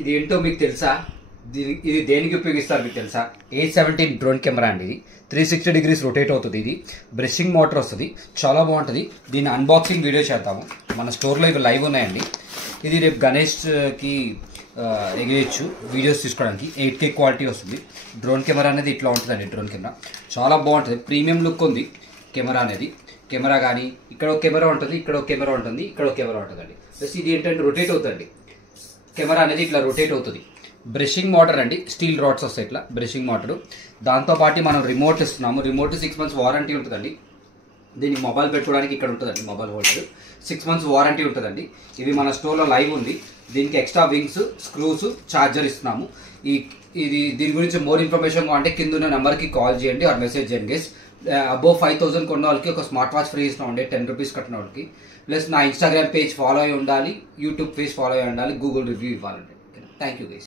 ఇది ఏంటో మీకు తెలుసా? ఇది దేనికి ఉపయోగిస్తారు మీకు తెలుసా? A17 డ్రోన్ కెమెరా అండి. ఇది 360 డిగ్రీస్ రొటేట్ అవుతుంది. ఇది బ్రషింగ్ మోటార్ వస్తుంది, చాలా బాగుంటుంది. దీని అన్బాక్సింగ్ వీడియో చేద్దాము. మన స్టోర్లో ఇవి లైవ్ ఉన్నాయండి. ఇది రేపు గణేష్కి ఎగిరేయచ్చు వీడియోస్ తీసుకోవడానికి. 8K క్వాలిటీ వస్తుంది. డ్రోన్ కెమెరా అనేది ఇట్లా ఉంటుందండి. డ్రోన్ కెమెరా చాలా బాగుంటుంది, ప్రీమియం లుక్ ఉంది కెమెరా అనేది. కెమెరా కానీ ఇక్కడ ఒక కెమెరా ఉంటుంది, ఇక్కడ ఒక కెమెరా ఉంటుంది, ఇక్కడ ఒక కెమెరా ఉంటుందండి. ప్లస్ ఇది ఏంటంటే రొటేట్ అవుతుంది. కెమెరా అనేది ఇట్లా రొటేట్ అవుతుంది. బ్రషింగ్ మోటార్ అండి, స్టీల్ రాడ్స్ వస్తాయి ఇట్లా బ్రషింగ్ మోటార్. దాంతోపాటు మనం రిమోట్ ఇస్తున్నాము. రిమోట్ 6 months వారంటీ ఉంటుందండి. దీనికి మొబైల్ పెట్టుకోవడానికి ఇక్కడ ఉంటుందండి మొబైల్ హోల్డర్. 6 months వారంటీ ఉంటుందండి. ఇది మన స్టోర్లో లైవ్ ఉంది. దీనికి ఎక్స్ట్రా వింగ్స్, స్క్రూస్, ఛార్జర్ ఇస్తున్నాము. దీని గురించి మోర్ ఇన్ఫర్మేషన్ అంటే కింద ఉన్న నెంబర్కి కాల్ చేయండి ఆర్ మెసేజ్ చేయండి గైస్. అబోవ్ 5,000 కొన్న వాళ్ళకి ఒక స్మార్ట్ వాచ్ ఫ్రీ ఇస్తున్నాం అండి, 10 rupees కట్టిన వాళ్ళకి. ప్లస్ నా ఇన్స్టాగ్రామ్ పేజ్ ఫాలో అయి ఉండాలి, యూట్యూబ్ పేజ్ ఫాలో అయి ఉండాలి, గూగుల్ రివ్యూ ఇవ్వాలండి. Thank you guys.